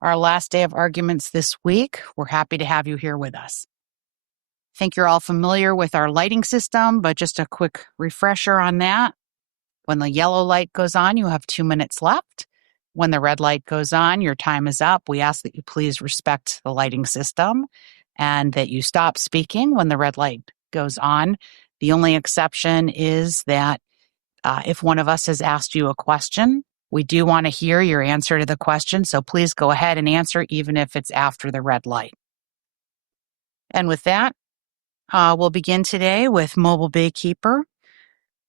our last day of arguments this week. We're happy to have you here with us. I think you're all familiar with our lighting system, but just a quick refresher on that. When the yellow light goes on, you have 2 minutes left. When the red light goes on, your time is up. We ask that you please respect the lighting system and that you stop speaking when the red light goes on. The only exception is that if one of us has asked you a question, we do want to hear your answer to the question, so please go ahead and answer even if it's after the red light. And with that, we'll begin today with Mobile Baykeeper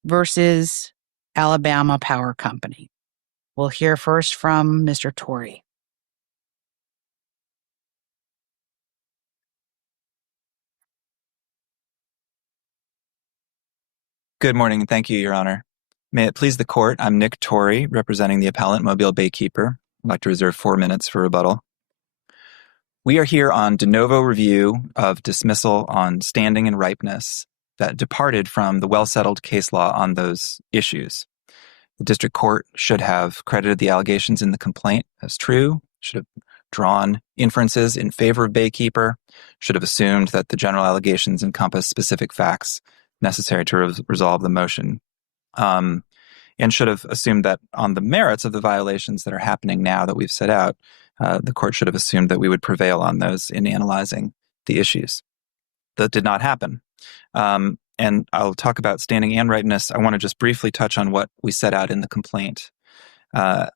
versus Alabama Power Company. We'll hear first from Mr. Torrey. Good morning, and thank you, Your Honor. May it please the Court, I'm Nick Torrey, representing the appellant Mobile Baykeeper. I'd like to reserve 4 minutes for rebuttal. We are here on de novo review of dismissal on standing and ripeness that departed from the well-settled case law on those issues. The district court should have credited the allegations in the complaint as true, should have drawn inferences in favor of Baykeeper, should have assumed that the general allegations encompass specific facts necessary to resolve the motion, and should have assumed that on the merits of the violations that are happening now that we've set out, the court should have assumed that we would prevail on those in analyzing the issues. That did not happen. And I'll talk about standing and ripeness. I want to just briefly touch on what we set out in the complaint.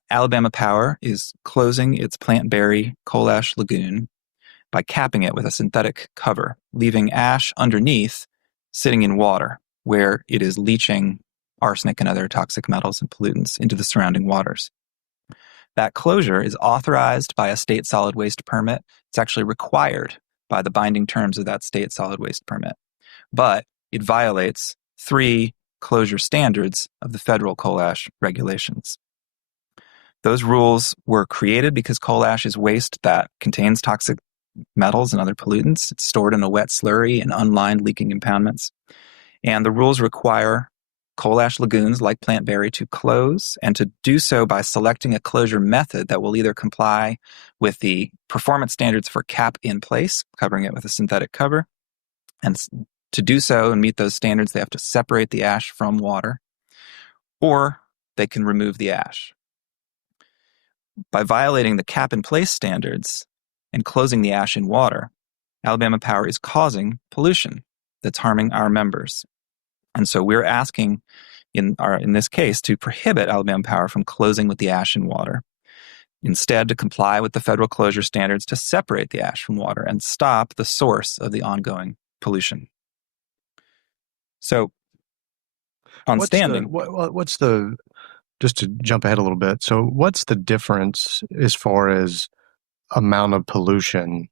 Alabama Power is closing its Plant Berry coal ash lagoon by capping it with a synthetic cover, leaving ash underneath sitting in water where it is leaching arsenic and other toxic metals and pollutants into the surrounding waters. That closure is authorized by a state solid waste permit. It's actually required by the binding terms of that state solid waste permit. But it violates 3 closure standards of the federal coal ash regulations. Those rules were created because coal ash is waste that contains toxic metals and other pollutants. It's stored in a wet slurry and unlined leaking impoundments. And the rules require coal ash lagoons like Plant Berry to close, and to do so by selecting a closure method that will either comply with the performance standards for cap in place, covering it with a synthetic cover. And to do so and meet those standards, they have to separate the ash from water, or they can remove the ash. By violating the cap in place standards and closing the ash in water, Alabama Power is causing pollution that's harming our members. And so we're asking in this case to prohibit Alabama Power from closing with the ash in water. Instead, to comply with the federal closure standards to separate the ash from water and stop the source of the ongoing pollution. So, on standing... Just to jump ahead a little bit, so what's the difference as far as amount of pollution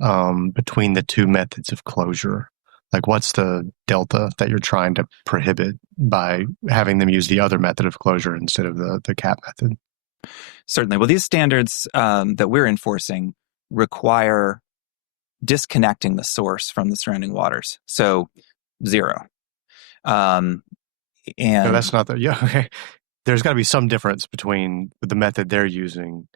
between the 2 methods of closure? Like, what's the delta that you're trying to prohibit by having them use the other method of closure instead of the cap method? Certainly. Well, these standards that we're enforcing require disconnecting the source from the surrounding waters. So, 0. And no, that's not the... Yeah, okay. There's got to be some difference between the method they're using,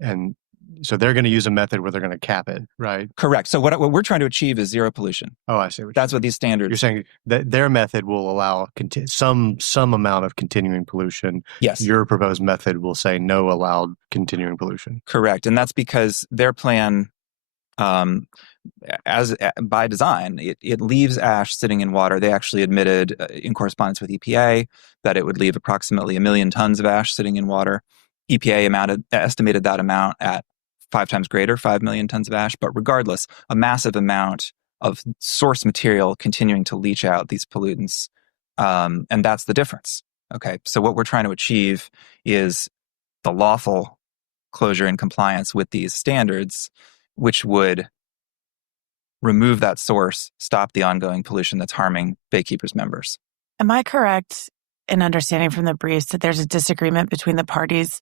and so they're going to use a method where they're going to cap it, right? Correct. So what we're trying to achieve is 0 pollution. Oh, I see. That's what these standards... You're saying that their method will allow some amount of continuing pollution. Yes. Your proposed method will say no allowed continuing pollution. Correct. And that's because their plan, by design, it leaves ash sitting in water. They actually admitted in correspondence with EPA that it would leave approximately 1 million tons of ash sitting in water. EPA estimated that amount at 5 times greater, 5 million tons of ash. But regardless, a massive amount of source material continuing to leach out these pollutants. And that's the difference. Okay, so what we're trying to achieve is the lawful closure in compliance with these standards, which would remove that source, stop the ongoing pollution that's harming Baykeeper's members. Am I correct in understanding from the briefs that there's a disagreement between the parties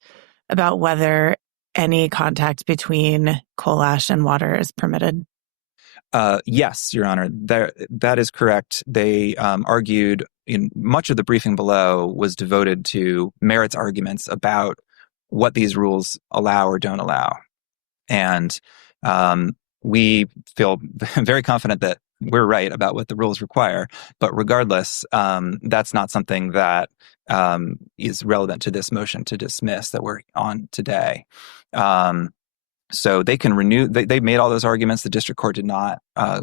about whether any contact between coal ash and water is permitted? Yes, Your Honor, that is correct. They argued in much of the briefing below was devoted to merits arguments about what these rules allow or don't allow. And we feel very confident that we're right about what the rules require. But regardless, that's not something that is relevant to this motion to dismiss that we're on today. So they can renew. They made all those arguments. The district court did not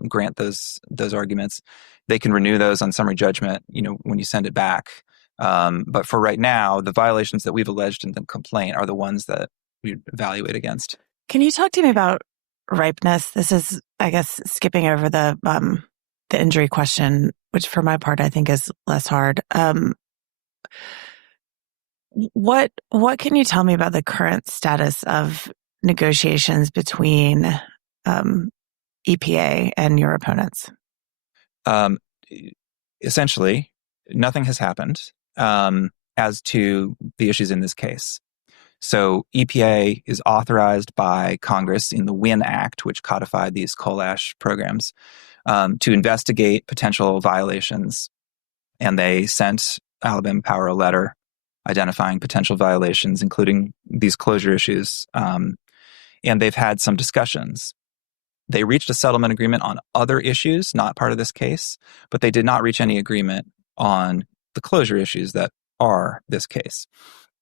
grant those arguments. They can renew those on summary judgment, when you send it back. But for right now, the violations that we've alleged in the complaint are the ones that we evaluate against. Can you talk to me about ripeness? This is, I guess, skipping over the injury question, which for my part I think is less hard. What can you tell me about the current status of negotiations between EPA and your opponents? Essentially, nothing has happened as to the issues in this case. So EPA is authorized by Congress in the WIN Act, which codified these coal ash programs, to investigate potential violations. And they sent Alabama Power a letter identifying potential violations, including these closure issues. And they've had some discussions. They reached a settlement agreement on other issues, not part of this case, but they did not reach any agreement on the closure issues that are this case.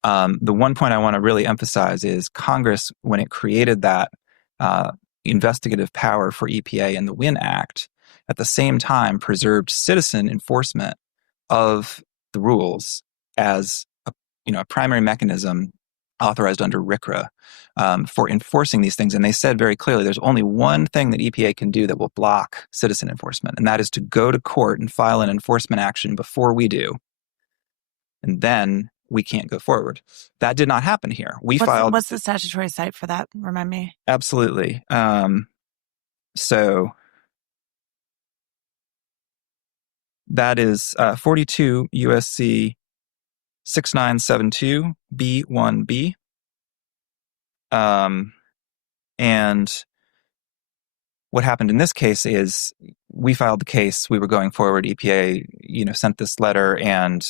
The one point I want to really emphasize is Congress, when it created that investigative power for EPA in the WIN Act, at the same time preserved citizen enforcement of the rules as a primary mechanism authorized under RCRA for enforcing these things. And they said very clearly there's only one thing that EPA can do that will block citizen enforcement, and that is to go to court and file an enforcement action before we do. And then we can't go forward. That did not happen here. What's the statutory site for that? Remind me. Absolutely. So that is 42 USC 6972 B1B. And what happened in this case is we filed the case. We were going forward. EPA, sent this letter and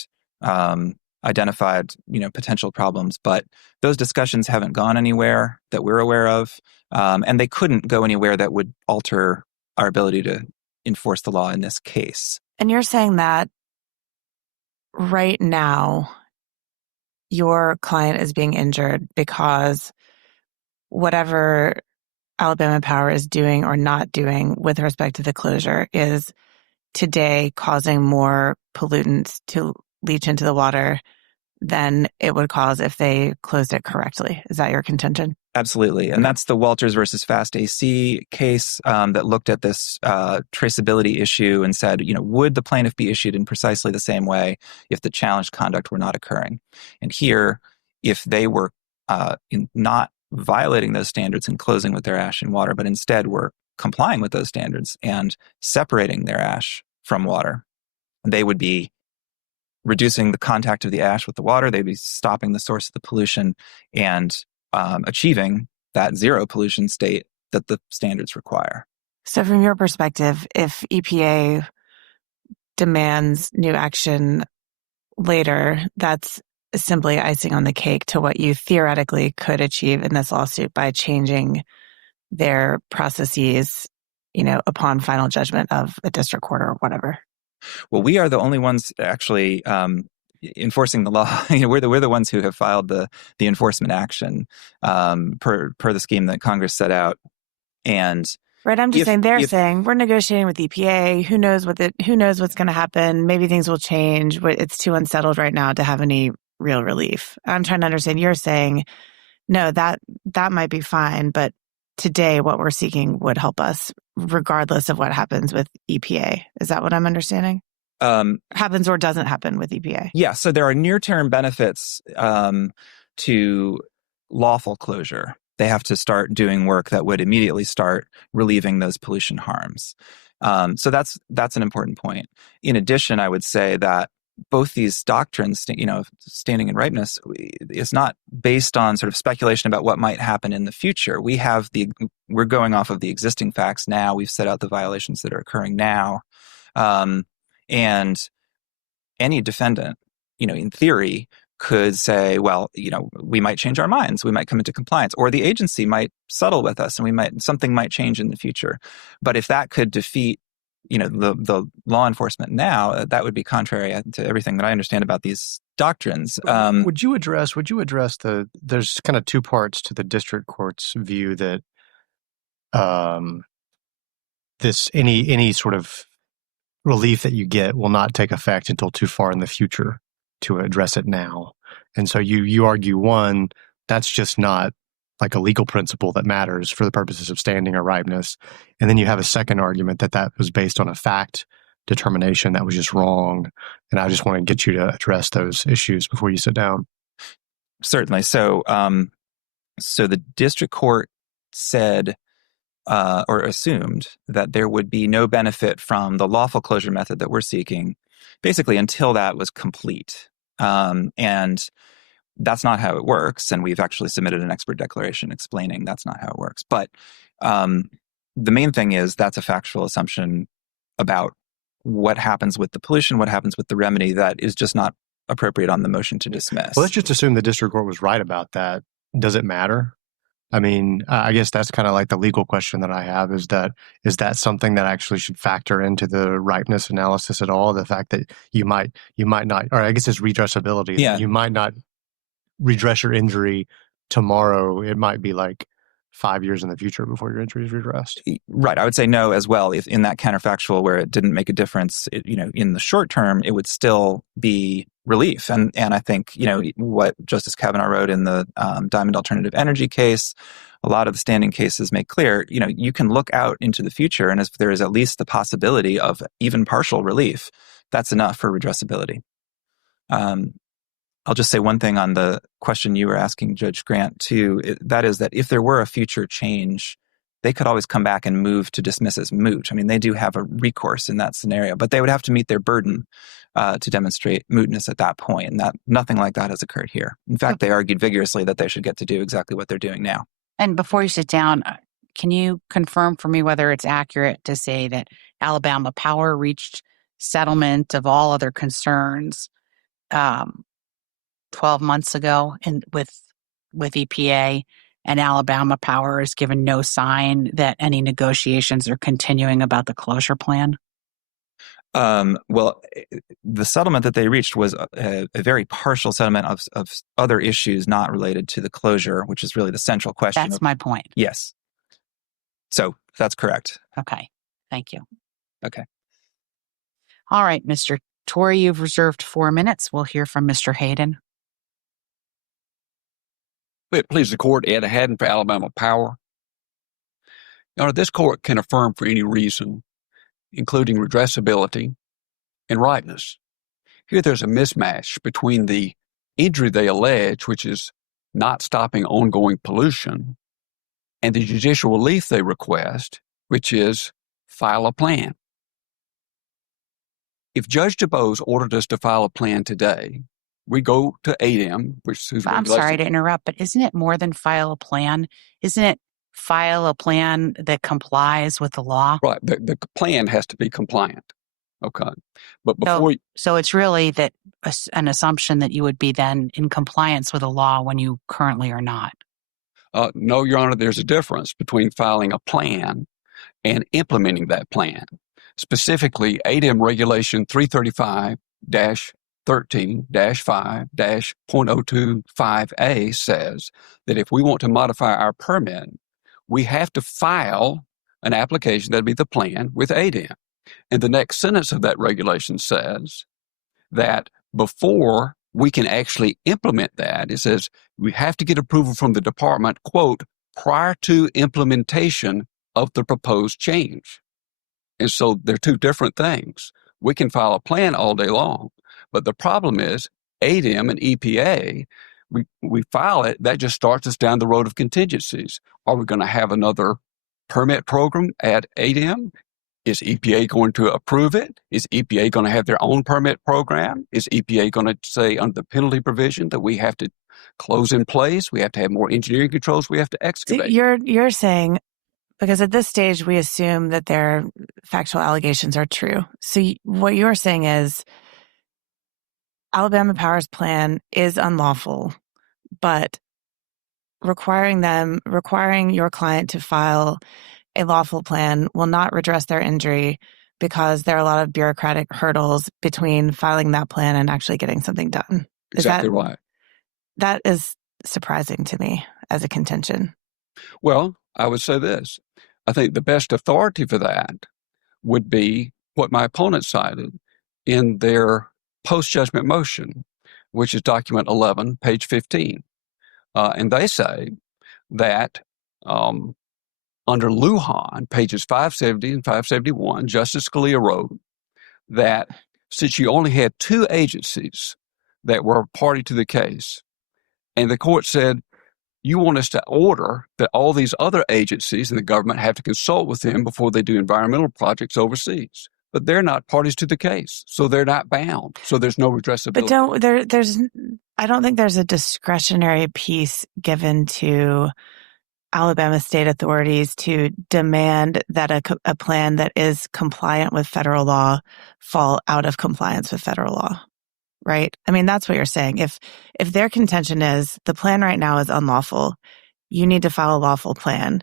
identified, potential problems. But those discussions haven't gone anywhere that we're aware of. And they couldn't go anywhere that would alter our ability to enforce the law in this case. And you're saying that right now, your client is being injured because whatever Alabama Power is doing or not doing with respect to the closure is today causing more pollutants to leach into the water than it would cause if they closed it correctly. Is that your contention? Absolutely. And that's the Walters versus Fast AC case that looked at this traceability issue and said, would the plaintiff be issued in precisely the same way if the challenged conduct were not occurring? And here, if they were not violating those standards and closing with their ash and water, but instead were complying with those standards and separating their ash from water, they would be reducing the contact of the ash with the water. They'd be stopping the source of the pollution and achieving that zero pollution state that the standards require. So from your perspective, if EPA demands new action later, that's simply icing on the cake to what you theoretically could achieve in this lawsuit by changing their processes, upon final judgment of a district court or whatever. Well, we are the only ones actually enforcing the law. We're the ones who have filed the enforcement action per the scheme that Congress set out. And right, I'm just saying they're saying we're negotiating with EPA. Who knows what's going to happen? Maybe things will change. It's too unsettled right now to have any real relief. I'm trying to understand. You're saying no, that might be fine, but today what we're seeking would help us regardless of what happens with EPA. Is that what I'm understanding? Happens or doesn't happen with EPA? Yeah, so there are near-term benefits to lawful closure. They have to start doing work that would immediately start relieving those pollution harms. So that's an important point. In addition, I would say that both these doctrines, standing and ripeness, is not based on sort of speculation about what might happen in the future. We're going off of the existing facts now. We've set out the violations that are occurring now. And any defendant, in theory, could say, well, we might change our minds, we might come into compliance, or the agency might settle with us, and something might change in the future. But if that could defeat, the law enforcement now, that would be contrary to everything that I understand about these doctrines. Would you address there's kind of two parts to the district court's view that any sort of relief that you get will not take effect until too far in the future to address it now. And so you argue, one, that's just not like a legal principle that matters for the purposes of standing or ripeness. And then you have a second argument that was based on a fact determination that was just wrong. And I just want to get you to address those issues before you sit down. Certainly. So the district court said or assumed that there would be no benefit from the lawful closure method that we're seeking, basically until that was complete. And that's not how it works. And we've actually submitted an expert declaration explaining that's not how it works. But the main thing is that's a factual assumption about what happens with the pollution, what happens with the remedy, that is just not appropriate on the motion to dismiss. Well, let's just assume the district court was right about that. Does it matter? I mean, I guess that's kind of like the legal question that I have, is that something that actually should factor into the ripeness analysis at all? The fact that you might not, or I guess it's redressability. Yeah. You might not redress your injury tomorrow. It might be like 5 years in the future before your injury is redressed. Right. I would say no as well. If in that counterfactual where it didn't make a difference, in the short term, it would still be relief. And I think, what Justice Kavanaugh wrote in the Diamond Alternative Energy case, a lot of the standing cases make clear, you can look out into the future, and if there is at least the possibility of even partial relief, that's enough for redressability. I'll just say one thing on the question you were asking, Judge Grant, too. That is that if there were a future change, they could always come back and move to dismiss as moot. I mean, they do have a recourse in that scenario, but they would have to meet their burden to demonstrate mootness at that point, and that nothing like that has occurred here. In fact, they argued vigorously that they should get to do exactly what they're doing now. And before you sit down, can you confirm for me whether it's accurate to say that Alabama Power reached settlement of all other concerns 12 months ago with EPA, and Alabama Power has given no sign that any negotiations are continuing about the closure plan? Well, the settlement that they reached was a very partial settlement of other issues not related to the closure, which is really the central question. That's my point. Yes. So that's correct. Okay. Thank you. Okay. All right, Mr. Torrey, you've reserved 4 minutes. We'll hear from Mr. Hayden. Please, the court, Ed Haddon for Alabama Power. Your Honor, this court can affirm for any reason, including redressability and ripeness. Here there's a mismatch between the injury they allege, which is not stopping ongoing pollution, and the judicial relief they request, which is file a plan. If Judge DuBose ordered us to file a plan today, we go to ADEM, which is I'm sorry to interrupt, but isn't it more than file a plan? Isn't it file a plan that complies with the law? Right. The plan has to be compliant. Okay. But before so it's really that an assumption that you would be then in compliance with the law when you currently are not. No, Your Honor, there's a difference between filing a plan and implementing that plan. Specifically, ADEM Regulation 335-13-5-.025A says that if we want to modify our permit, we have to file an application, that'd be the plan, with ADEM. And the next sentence of that regulation says that before we can actually implement that, it says we have to get approval from the department, quote, prior to implementation of the proposed change. And so they're two different things. We can file a plan all day long, but the problem is ADEM and EPA, we file it, that just starts us down the road of contingencies. Are we going to have another permit program at ADEM? Is EPA going to approve it? Is EPA going to have their own permit program? Is EPA going to say under the penalty provision that we have to close in place? We have to have more engineering controls. We have to excavate. So you're saying, because at this stage we assume that their factual allegations are true. So what you're saying is Alabama Power's plan is unlawful, but requiring your client to file a lawful plan will not redress their injury because there are a lot of bureaucratic hurdles between filing that plan and actually getting something done. Exactly right. That is surprising to me as a contention. Well, I would say this. I think the best authority for that would be what my opponent cited in their post-judgment motion, which is document 11, page 15. And they say that under Lujan, pages 570 and 571, Justice Scalia wrote that since you only had two agencies that were party to the case, and the court said, you want us to order that all these other agencies and the government have to consult with them before they do environmental projects overseas. But they're not parties to the case, so they're not bound. So there's no redressability. But I don't think there's a discretionary piece given to Alabama state authorities to demand that a plan that is compliant with federal law fall out of compliance with federal law, right? I mean, that's what you're saying. If their contention is the plan right now is unlawful, you need to file a lawful plan.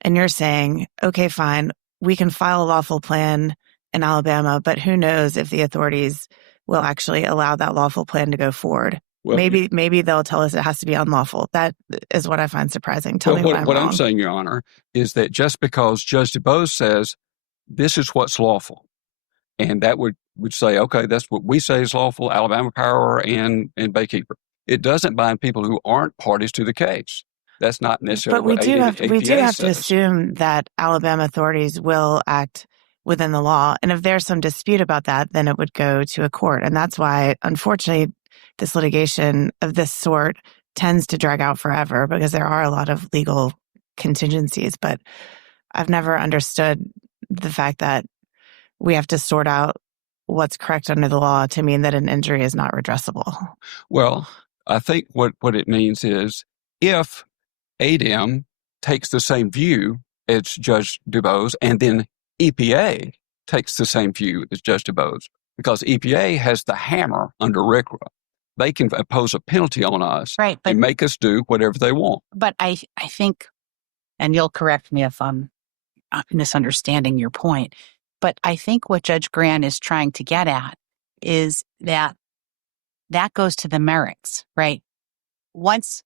And you're saying, okay, fine, we can file a lawful plan in Alabama, but who knows if the authorities will actually allow that lawful plan to go forward. Well, maybe they'll tell us it has to be unlawful. That is what I find surprising. Tell me what I'm I'm saying, Your Honor, is that just because Judge DuBose says this is what's lawful, and that would say, okay, that's what we say is lawful, Alabama Power and Baykeeper. It doesn't bind people who aren't parties to the case. That's not necessarily but we what do have says. To assume that Alabama authorities will act within the law. And if there's some dispute about that, then it would go to a court. And that's why, unfortunately, this litigation of this sort tends to drag out forever because there are a lot of legal contingencies. But I've never understood the fact that we have to sort out what's correct under the law to mean that an injury is not redressable. Well, I think what it means is if ADEM takes the same view as Judge DuBose and then EPA takes the same view as Judge DuBose, because EPA has the hammer under RCRA. They can impose a penalty on us and make us do whatever they want. But I think, and you'll correct me if I'm misunderstanding your point, but I think what Judge Grant is trying to get at is that goes to the merits, right? Once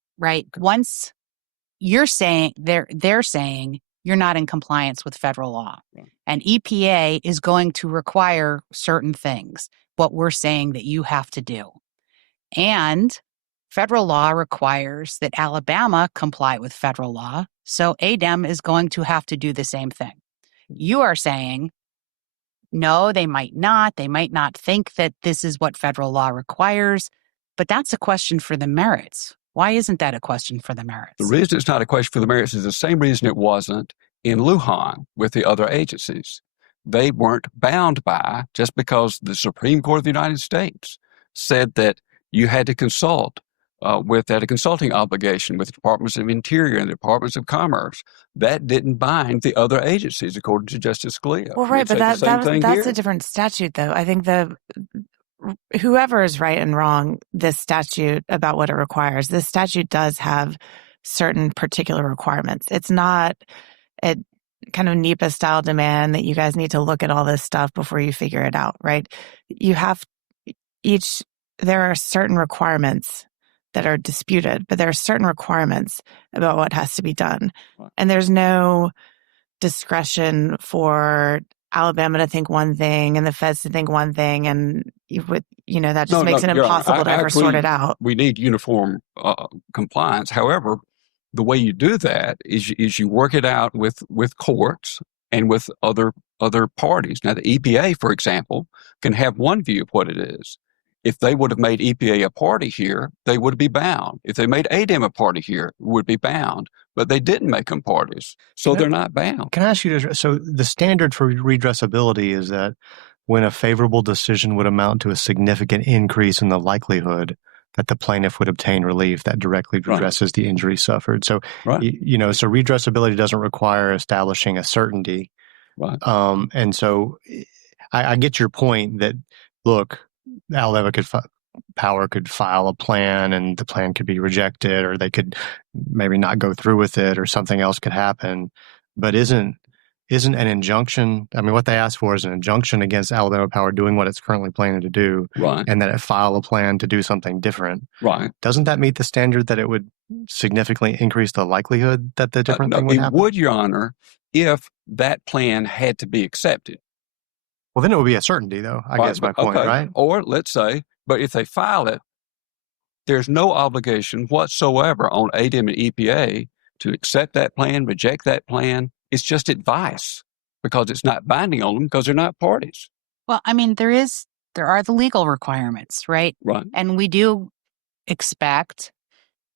you're saying, they're saying you're not in compliance with federal law. Right. And EPA is going to require certain things, what we're saying that you have to do. And federal law requires that Alabama comply with federal law, so ADEM is going to have to do the same thing. You are saying, no, they might not. They might not think that this is what federal law requires, but that's a question for the merits. Why isn't that a question for the merits? The reason it's not a question for the merits is the same reason it wasn't in Lujan with the other agencies. They weren't bound by, just because the Supreme Court of the United States said that you had to consult had a consulting obligation with the Departments of Interior and the Departments of Commerce. That didn't bind the other agencies, according to Justice Scalia. Well, right, but that's a different statute, though. I think whoever is right and wrong, this statute about what it requires, this statute does have certain particular requirements. It's not a kind of NEPA style demand that you guys need to look at all this stuff before you figure it out, right? There are certain requirements that are disputed, but there are certain requirements about what has to be done. And there's no discretion for Alabama to think one thing and the feds to think one thing, and that just makes it impossible to ever sort it out. We need uniform compliance. However, the way you do that is you work it out with courts and with other parties. Now, the EPA, for example, can have one view of what it is. If they would have made EPA a party here, they would be bound. If they made ADEM a party here, would be bound. But they didn't make them parties, so they're not bound. Can I ask you so the standard for redressability is that when a favorable decision would amount to a significant increase in the likelihood that the plaintiff would obtain relief that directly redresses the injury suffered. So, so redressability doesn't require establishing a certainty. Right. And so I get your point that, look, Alabama could Power could file a plan and the plan could be rejected, or they could maybe not go through with it, or something else could happen. But isn't an injunction, I mean, what they asked for is an injunction against Alabama Power doing what it's currently planning to do, Right. and that it file a plan to do something different. Right. Doesn't that meet the standard that it would significantly increase the likelihood that the different No, thing would it happen? would, Your Honor, if that plan had to be accepted. Well, then it would be a certainty, though, I guess my point, okay. right? Or let's say, but if they file it, there's no obligation whatsoever on ADEM and EPA to accept that plan, reject that plan. It's just advice because it's not binding on them because they're not parties. Well, I mean, there are the legal requirements, right? Right. And we do expect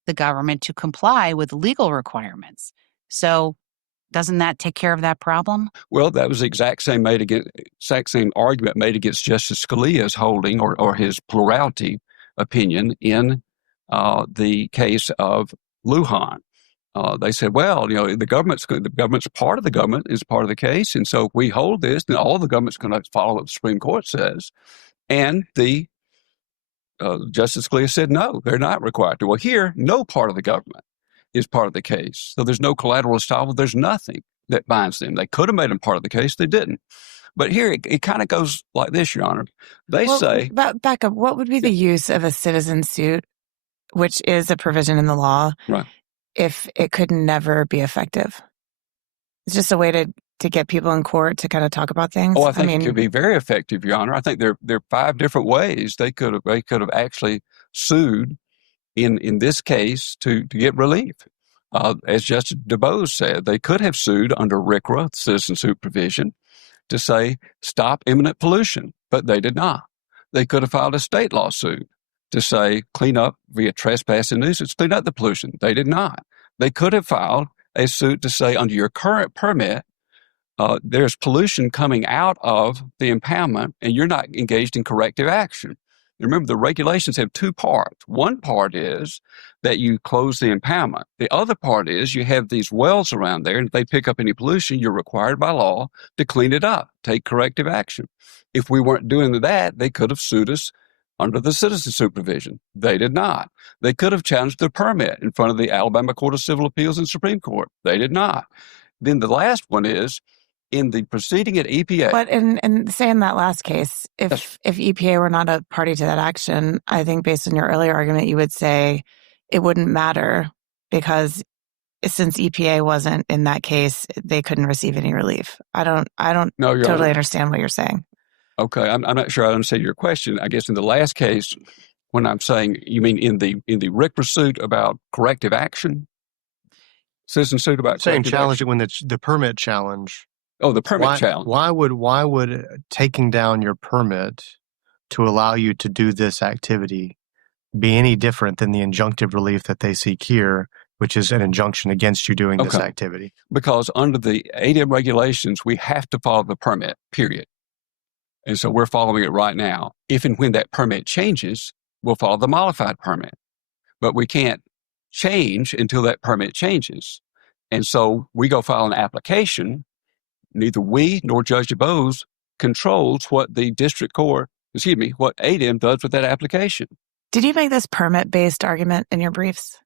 the government to comply with legal requirements. So doesn't that take care of that problem? Well, that was the exact same argument made against Justice Scalia's holding or his plurality opinion in the case of Lujan. They said, well, the government's part of the government is part of the case, and so if we hold this, then all the government's going to follow what the Supreme Court says. And the Justice Scalia said, no, they're not required to. Well, here, no part of the government is part of the case. So there's no collateral estoppel. There's nothing that binds them. They could have made them part of the case. They didn't. But here, it kind of goes like this, Your Honor. They say... Back up. What would be the use of a citizen suit, which is a provision in the law, right, if it could never be effective? It's just a way to get people in court to kind of talk about things. Oh, I think it could be very effective, Your Honor. I think there are 5 different ways they could have actually sued in this case to get relief. As Justice DuBose said, they could have sued under RCRA, citizen suit provision, to say stop imminent pollution, but they did not. They could have filed a state lawsuit to say clean up via trespass and nuisance, clean up the pollution. They did not. They could have filed a suit to say under your current permit, there's pollution coming out of the impoundment and you're not engaged in corrective action. Remember, the regulations have 2 parts. One part is that you close the impoundment. The other part is you have these wells around there, and if they pick up any pollution, you're required by law to clean it up, take corrective action. If we weren't doing that, they could have sued us under the citizen supervision. They did not. They could have challenged the permit in front of the Alabama Court of Civil Appeals and Supreme Court. They did not. Then the last one is, in the proceeding at EPA. But say in that last case, if EPA were not a party to that action, I think based on your earlier argument, you would say it wouldn't matter because since EPA wasn't in that case, they couldn't receive any relief. I don't totally understand what you're saying. Okay, I'm not sure I understand your question. I guess in the last case, when I'm saying, you mean in the RCRA suit about corrective action? Citizen suit about saying corrective challenge action? it when the permit challenge. Oh, the permit challenge. Why would taking down your permit to allow you to do this activity be any different than the injunctive relief that they seek here, which is an injunction against you doing this activity? Because under the ADEM regulations, we have to follow the permit, period. And so we're following it right now. If and when that permit changes, we'll follow the modified permit. But we can't change until that permit changes. And so we go file an application. Neither we nor Judge DuBose controls what the what ADEM does with that application. Did you make this permit-based argument in your briefs?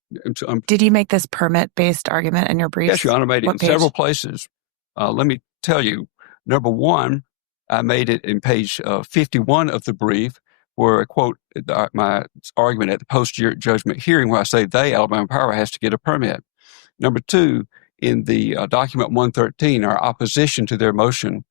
Did you make this permit-based argument in your briefs? Yes, Your Honor, I made it in several places. Let me tell you, number one, I made it in page 51 of the brief, where I quote my argument at the post-judgment hearing where I say Alabama Power, has to get a permit. Number two, in the document 113, our opposition to their motion,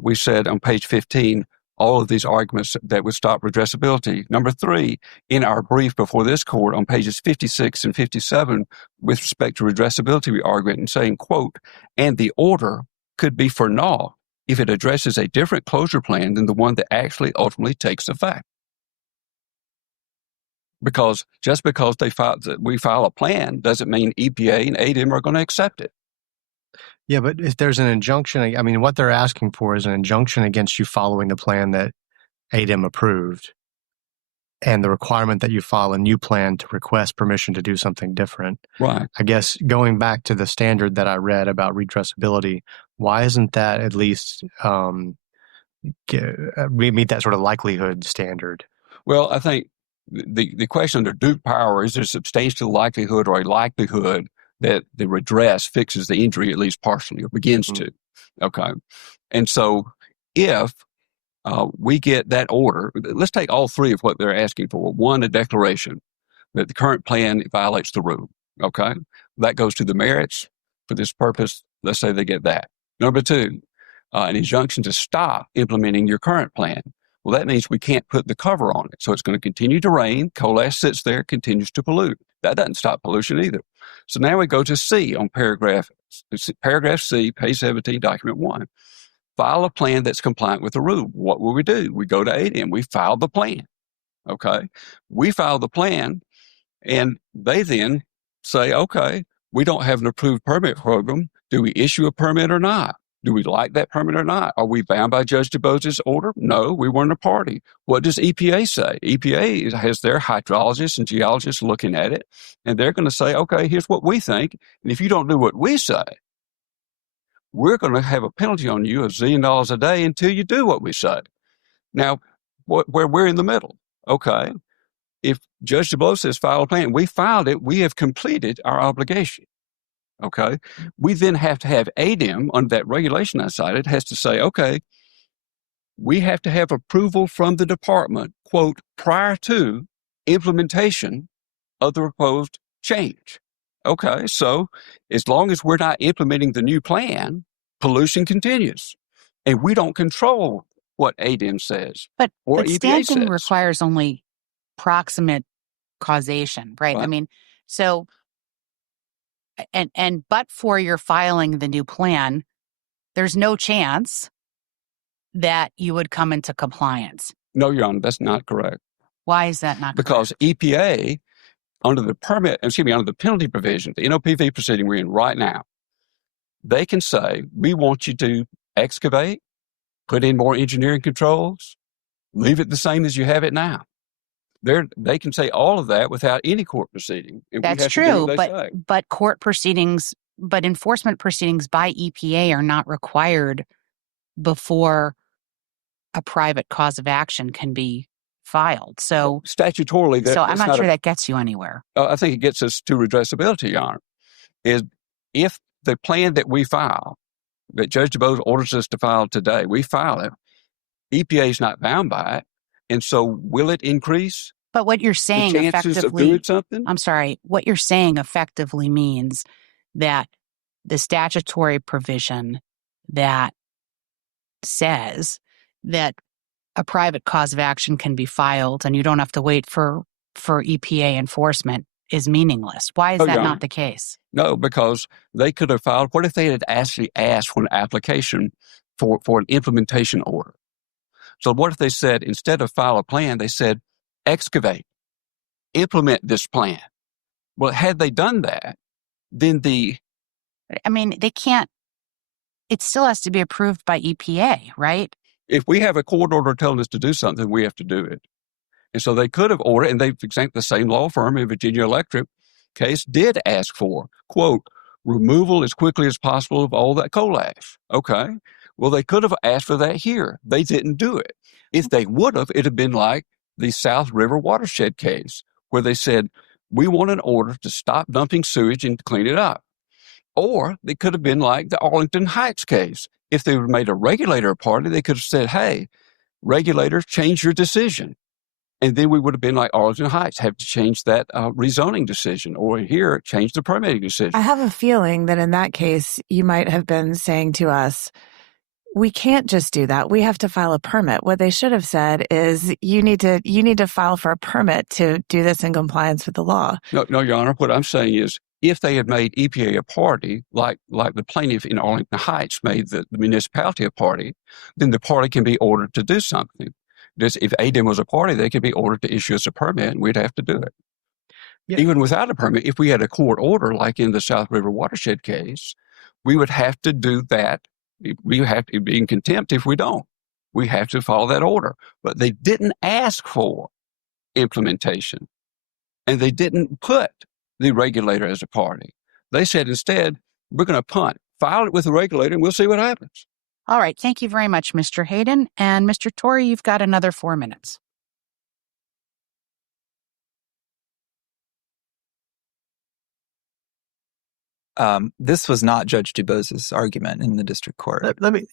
we said on page 15, all of these arguments that would stop redressability. Number three, in our brief before this court on pages 56 and 57, with respect to redressability, we argued and saying, quote, and the order could be for naught if it addresses a different closure plan than the one that actually ultimately takes effect. Because just because we file a plan doesn't mean EPA and ADEM are going to accept it. Yeah, but if there's an injunction, I mean, what they're asking for is an injunction against you following the plan that ADEM approved and the requirement that you file a new plan to request permission to do something different. Right. I guess going back to the standard that I read about redressability, why isn't that at least we meet that sort of likelihood standard? Well, I think the question under Duke power is there a substantial likelihood or a likelihood that the redress fixes the injury at least partially or begins to. Okay. And so if we get that order, let's take all three of what they're asking for. One, a declaration that the current plan violates the rule. Okay. That goes to the merits for this purpose. Let's say they get that. Number two, an injunction to stop implementing your current plan. Well, that means we can't put the cover on it. So it's going to continue to rain. Coal ash sits there, continues to pollute. That doesn't stop pollution either. So now we go to C on paragraph C, page 17, document 1. File a plan that's compliant with the rule. What will we do? We go to ADM. We file the plan. Okay. We file the plan, and they then say, okay, we don't have an approved permit program. Do we issue a permit or not? Do we like that permit or not? Are we bound by Judge DuBose's order? No, we weren't a party. What does EPA say? EPA has their hydrologists and geologists looking at it, and they're going to say, okay, here's what we think. And if you don't do what we say, we're going to have a penalty on you of $1 zillion a day until you do what we say. Now, where we're in the middle, okay, if Judge DuBose says file a plan, we filed it, we have completed our obligation. Okay. We then have to have ADM under that regulation I cited has to say, okay, we have to have approval from the department, quote, prior to implementation of the proposed change. Okay. So as long as we're not implementing the new plan, pollution continues. And we don't control what ADM says. But EPA standing says. requires only proximate causation, right? I mean, so and but for your filing the new plan, there's no chance that you would come into compliance. No, Your Honor, that's not correct. Why is that not because correct? EPA, under the penalty provision, the NOPV proceeding we're in right now, they can say, we want you to excavate, put in more engineering controls, leave it the same as you have it now. They can say all of that without any court proceeding. That's true, but court proceedings, but enforcement proceedings by EPA are not required before a private cause of action can be filed. So statutorily, so I'm not sure that gets you anywhere. I think it gets us to redressability, Your Honor, is if the plan that we file, that Judge DuBose orders us to file today, we file it, EPA is not bound by it, and so will it increase? But what you're saying the chances effectively, of doing something? I'm sorry, what you're saying effectively means that the statutory provision that says that a private cause of action can be filed and you don't have to wait for EPA enforcement is meaningless. Why is that not the case? No, because they could have filed, what if they had actually asked for an application for an implementation order? So what if they said, instead of file a plan, they said, excavate, implement this plan. Well, had they done that, then they can't, it still has to be approved by EPA, right? If we have a court order telling us to do something, we have to do it. And so they could have ordered, and they've examined the same law firm in Virginia Electric case did ask for, quote, removal as quickly as possible of all that coal ash. Okay. Well, they could have asked for that here. They didn't do it. If they would have, it'd have been like the South River watershed case, where they said, we want an order to stop dumping sewage and clean it up. Or they could have been like the Arlington Heights case. If they would have made a regulator a party, they could have said, hey, regulator, change your decision. And then we would have been like Arlington Heights, have to change that rezoning decision, or here, change the permitting decision. I have a feeling that in that case, you might have been saying to us, we can't just do that. We have to file a permit. What they should have said is you need to file for a permit to do this in compliance with the law. No, Your Honor, what I'm saying is if they had made EPA a party, like the plaintiff in Arlington Heights made the municipality a party, then the party can be ordered to do something. If ADM was a party, they could be ordered to issue us a permit, and we'd have to do it. Yeah. Even without a permit, if we had a court order, like in the South River watershed case, we would have to do that. We have to be in contempt if we don't. We have to follow that order. But they didn't ask for implementation, and they didn't put the regulator as a party. They said instead, we're going to punt, file it with the regulator, and we'll see what happens. All right. Thank you very much, Mr. Hayden. And Mr. Torrey, you've got another 4 minutes. This was not Judge Dubos's argument in the district court. Let me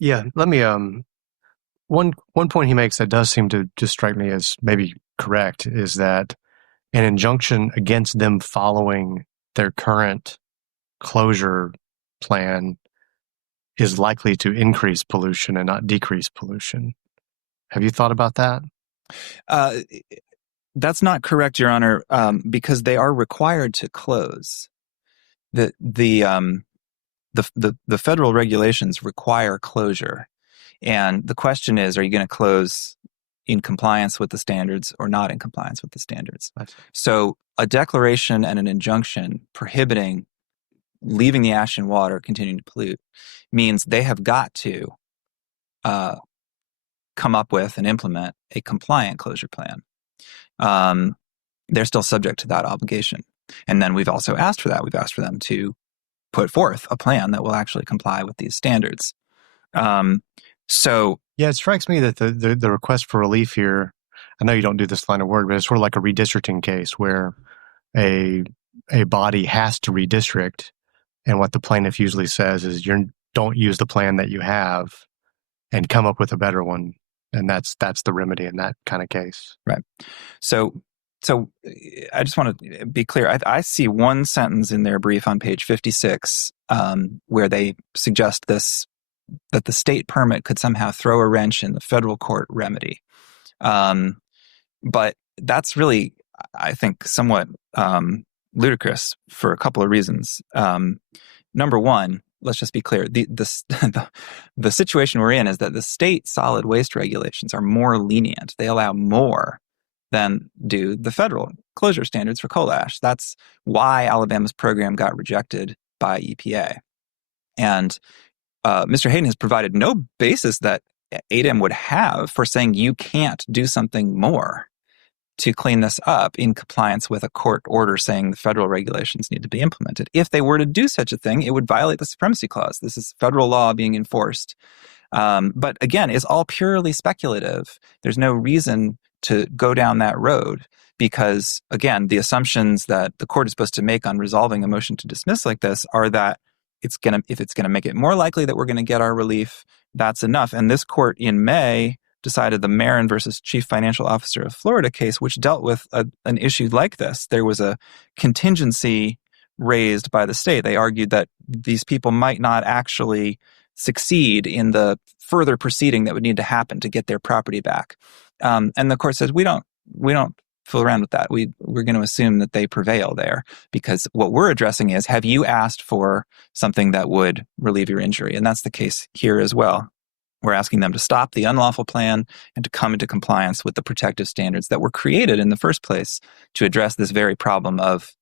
one point he makes that does seem to just strike me as maybe correct is that an injunction against them following their current closure plan is likely to increase pollution and not decrease pollution. Have you thought about that? That's not correct, Your Honor, because they are required to close. The federal regulations require closure. And the question is, are you going to close in compliance with the standards or not in compliance with the standards? So a declaration and an injunction prohibiting leaving the ash and water continuing to pollute means they have got to come up with and implement a compliant closure plan. They're still subject to that obligation. And then we've also asked for that. We've asked for them to put forth a plan that will actually comply with these standards. It strikes me that the request for relief here, I know you don't do this line of work, but it's sort of like a redistricting case where a body has to redistrict, and what the plaintiff usually says is you don't use the plan that you have and come up with a better one, and that's the remedy in that kind of case. Right. So I just want to be clear. I see one sentence in their brief on page 56 where they suggest that the state permit could somehow throw a wrench in the federal court remedy. But that's really, I think, somewhat ludicrous for a couple of reasons. Number one, let's just be clear. The situation we're in is that the state solid waste regulations are more lenient. They allow more than do the federal closure standards for coal ash. That's why Alabama's program got rejected by EPA. And Mr. Hayden has provided no basis that ADEM would have for saying you can't do something more to clean this up in compliance with a court order saying the federal regulations need to be implemented. If they were to do such a thing, it would violate the Supremacy Clause. This is federal law being enforced. But again, it's all purely speculative. There's no reason to go down that road because, again, the assumptions that the court is supposed to make on resolving a motion to dismiss like this are that if it's gonna make it more likely that we're gonna get our relief, that's enough. And this court in May decided the Marin versus Chief Financial Officer of Florida case, which dealt with an issue like this. There was a contingency raised by the state. They argued that these people might not actually succeed in the further proceeding that would need to happen to get their property back. And the court says, we don't fool around with that. We're going to assume that they prevail there because what we're addressing is, have you asked for something that would relieve your injury? And that's the case here as well. We're asking them to stop the unlawful plan and to come into compliance with the protective standards that were created in the first place to address this very problem of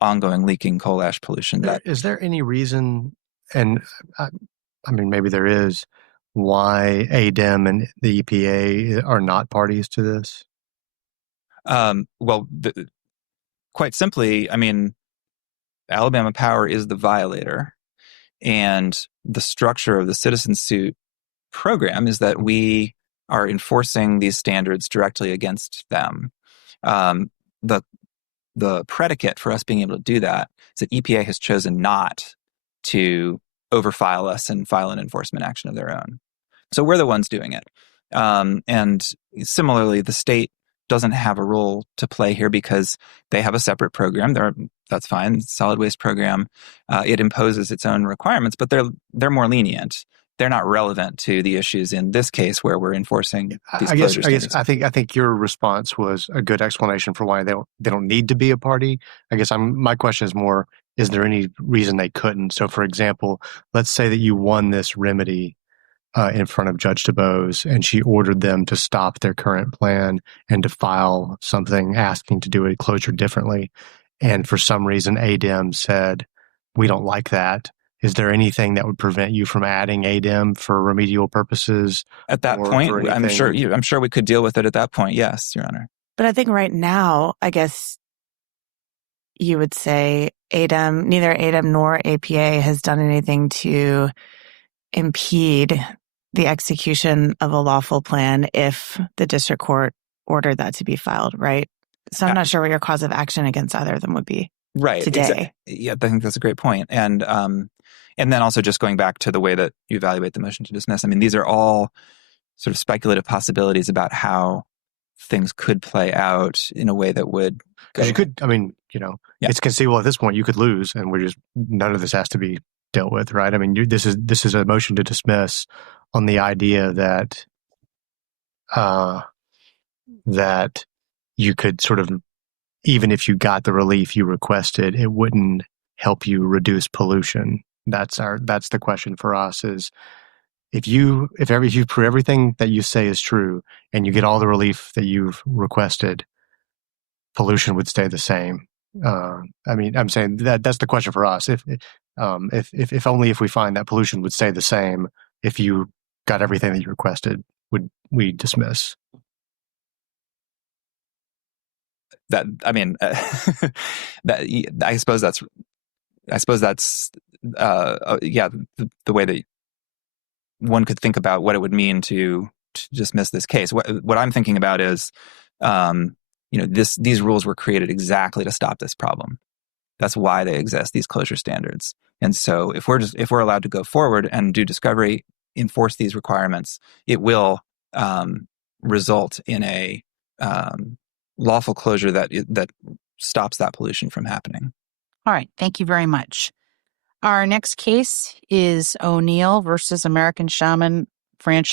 ongoing leaking coal ash pollution. Is there any reason, and I mean, maybe there is, why ADEM and the EPA are not parties to this? Quite simply, I mean, Alabama Power is the violator, and the structure of the citizen suit program is that we are enforcing these standards directly against them. The predicate for us being able to do that is that EPA has chosen not to overfile us and file an enforcement action of their own. So we're the ones doing it. And similarly, the state doesn't have a role to play here because they have a separate program. That's fine, solid waste program. It imposes its own requirements, but they're more lenient. They're not relevant to the issues in this case where we're enforcing these closure standards. I think your response was a good explanation for why they don't need to be a party. I guess my question is more, is there any reason they couldn't? So, for example, let's say that you won this remedy in front of Judge DuBose, and she ordered them to stop their current plan and to file something asking to do a closure differently. And for some reason, ADEM said, we don't like that. Is there anything that would prevent you from adding ADEM for remedial purposes? At that point, I'm sure we could deal with it at that point. Yes, Your Honor. But I think right now, I guess you would say neither ADEM nor APA has done anything to impede the execution of a lawful plan if the district court ordered that to be filed, right? So I'm not sure what your cause of action against either of them would be. Right. today. Yeah, I think that's a great point. And then also just going back to the way that you evaluate the motion to dismiss. I mean, these are all sort of speculative possibilities about how things could play out in a way that would Because go. you could, I mean, Yeah. it's conceivable at this point you could lose, and none of this has to be dealt with, right? I mean, this is a motion to dismiss on the idea that that you could sort of, even if you got the relief you requested, it wouldn't help you reduce pollution. That's the question for us is if you prove everything that you say is true and you get all the relief that you've requested, pollution would stay the same. I mean, I'm saying that's the question for us. If only if we find that pollution would stay the same if you got everything that you requested, would we dismiss? That, I mean, that I suppose that's yeah, the way that one could think about what it would mean to dismiss this case. What I'm thinking about is, these rules were created exactly to stop this problem. That's why they exist, these closure standards. And so if we're allowed to go forward and do discovery, enforce these requirements, it will result in a lawful closure that stops that pollution from happening. All right. Thank you very much. Our next case is O'Neill versus American Shaman Franchise.